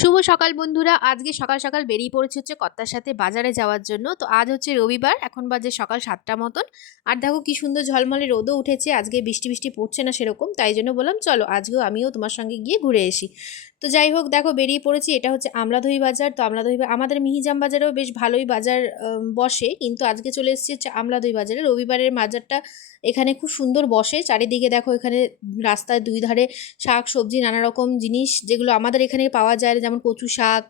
শুভ সকাল বন্ধুরা। আজকে সকাল সকাল বেরিয়ে পড়েছে হচ্ছে কর্তার সাথে বাজারে যাওয়ার জন্য। তো আজ হচ্ছে রবিবার, এখন বাজে সকাল সাতটা মতন। আর দেখো কি সুন্দর ঝলমলে রোদও উঠেছে, আজকে বৃষ্টি বৃষ্টি পড়ছে না সেরকম, তাই জন্য বললাম, চলো আজকেও আমিও তোমার সঙ্গে গিয়ে ঘুরে এসি তো যাই হোক, দেখো বেরিয়ে পড়েছি, এটা হচ্ছে আমলাদহি বাজার। তো আমলাদহি আমাদের মিহিজাম বাজারেও বেশ ভালোই বাজার বসে। কিন্তু আজকে চলে এসেছি হচ্ছে আমলাদহি বাজারে। রবিবারের বাজারটা এখানে খুব সুন্দর বসে। চারিদিকে দেখো এখানে রাস্তার দুই ধারে শাক, সবজি, নানা রকম জিনিস যেগুলো আমাদের এখানে পাওয়া যায় যেমন কচু শাক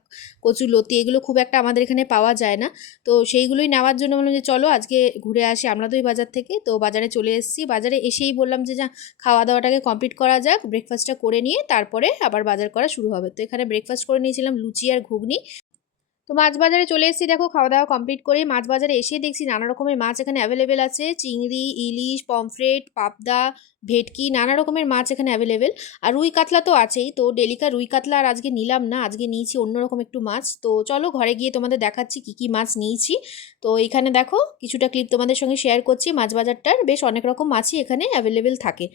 কচু লতি, এগুলো খুব একটা আমাদের এখানে পাওয়া যায় না। তো সেইগুলোই নেওয়ার জন্য বললাম যে, চলো আজকে ঘুরে আসি আমরা তো ওই বাজার থেকে। তো বাজারে চলে এসেছি। বাজারে এসেই বললাম যে, যা খাওয়া দাওয়াটাকে কমপ্লিট করা যাক ব্রেকফাস্টটা করে নিয়ে তারপরে আবার বাজার করা শুরু হবে। তো এখানে ব্রেকফাস্ট করে নিয়েছিলাম লুচি আর ঘুগনি। তো মাছ বাজারে চলে এসেছি, দেখো খাওয়া দাওয়া কমপ্লিট করে মাছ বাজারে এসে দেখছি নানা রকমের মাছ এখানে অ্যাভেলেবেল আছে। চিংড়ি, ইলিশ পমফ্রেট পাবদা, ভেটকি, নানা রকমের মাছ এখানে অ্যাভেলেবেল আর রুই কাতলা তো আছেই, তো ডেলিকা রুই কাতলা আর আজকে নিলাম না, আজকে নিয়েছি অন্যরকম একটু মাছ। তো চলো ঘরে গিয়ে তোমাদের দেখাচ্ছি কী কী মাছ নিয়েছি। তো এখানে দেখো কিছুটা ক্লিপ তোমাদের সঙ্গে শেয়ার করছি মাছ বাজারটার বেশ অনেক রকম মাছই এখানে অ্যাভেলেবেল থাকে।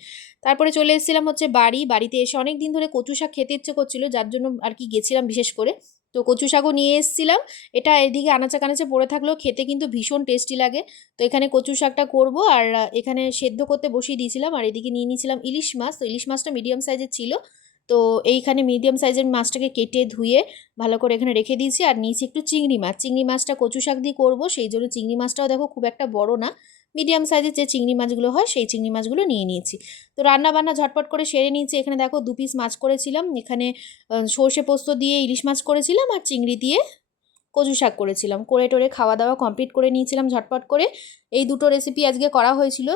তারপরে চলে এসেছিলাম হচ্ছে বাড়ি, বাড়িতে এসে অনেক দিন ধরে কচু শাক খেতে ইচ্ছে করছিল, যার জন্য আর কি গেছিলাম বিশেষ করে। তো কচু শাকও নিয়ে এসেছিলাম। এটা এদিকে আনাচা কানাচে পড়ে থাকলেও খেতে কিন্তু ভীষণ টেস্টি লাগে। তো এখানে কচু শাকটা করব আর এখানে সেদ্ধ করতে বসিয়ে দিয়েছিলাম আর এদিকে নিয়ে নিয়েছিলাম ইলিশ মাছ। তো ইলিশ মাছটা মিডিয়াম সাইজের ছিল। তো এইখানে মিডিয়াম সাইজের মাছটাকে কেটে ধুয়ে ভালো করে এখানে রেখে দিয়েছি। আর নিয়েছি একটু চিংড়ি মাছ। চিংড়ি মাছটা কচু শাক দিয়ে করব। সেই জন্য চিংড়ি মাছটাও দেখো খুব একটা বড় না। মিডিয়াম সাইজের যে চিংড়ি মাছগুলো হয়, সেই চিংড়ি মাছগুলো নিয়ে নিয়েছি। তো রান্না বান্না ঝটপট করে সেরে নিয়েছি। এখানে দেখো দু পিস মাছ করেছিলাম। এখানে সর্ষে পোস্ত দিয়ে ইলিশ মাছ করেছিলাম আর চিংড়ি দিয়ে কচু শাক করেছিলাম। করে টোরে খাওয়া দাওয়া কমপ্লিট করে নিয়েছিলাম ঝটপট করে। এই দুটো রেসিপি আজকে করা হয়েছিল।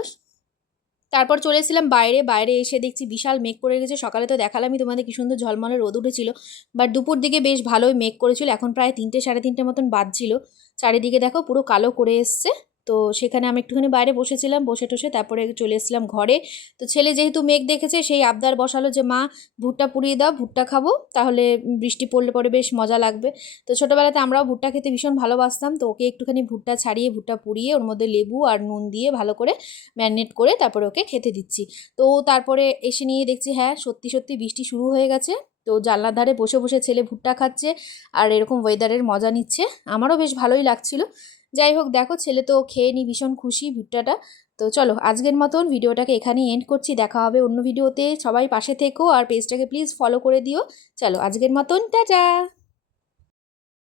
তারপর চলে এসেছিলাম বাইরে। বাইরে এসে দেখছি বিশাল মেঘ করে গেছে। সকালে তো দেখালামই তোমাদের কি সুন্দর ঝলমলে রোদ উঠেছিল। বাট দুপুর দিকে বেশ ভালোই মেঘ করেছিল। এখন প্রায় তিনটে সাড়ে তিনটে মতন বাজছিল। চারিদিকে দেখো পুরো কালো করে এসছে। তো সেখানে আমি একটুখানি বাইরে বসেছিলাম, বসে টসে তারপরে চলে এসেছিলাম ঘরে। তো ছেলে যেহেতু মেঘ দেখেছে, সেই আবদার বসালো যে, মা, ভুট্টা পুড়িয়ে দাও, ভুট্টা খাব, তাহলে বৃষ্টি পড়লে পরে বেশ মজা লাগবে। তো ছোটোবেলাতে আমরাও ভুট্টা খেতে ভীষণ ভালোবাসতাম, তো ওকে একটুখানি ভুট্টা ছাড়িয়ে, ভুট্টা পুড়িয়ে, ওর মধ্যে লেবু আর নুন দিয়ে ভালো করে ম্যারিনেট করে তারপরে ওকে খেতে দিচ্ছি। তো তারপরে এসে নিয়ে দেখছি হ্যাঁ সত্যি সত্যি বৃষ্টি শুরু হয়ে গেছে। তো জানলার ধারে বসে বসে ছেলে ভুট্টা খাচ্ছে আর এরকম ওয়েদারের মজা নিচ্ছে। আমারও বেশ ভালোই লাগছিল। যাই হোক, দেখো, ছেলে তো খেয়ে নি, ভীষণ খুশি ভুট্টাটা। তো চলো, আজকের মতন ভিডিওটাকে এখানেই এন্ড করছি। দেখা হবে অন্য ভিডিওতে। সবাই পাশে থেকো আর পেজটাকে প্লিজ ফলো করে দিও। চলো, আজকের মতন, টাটা!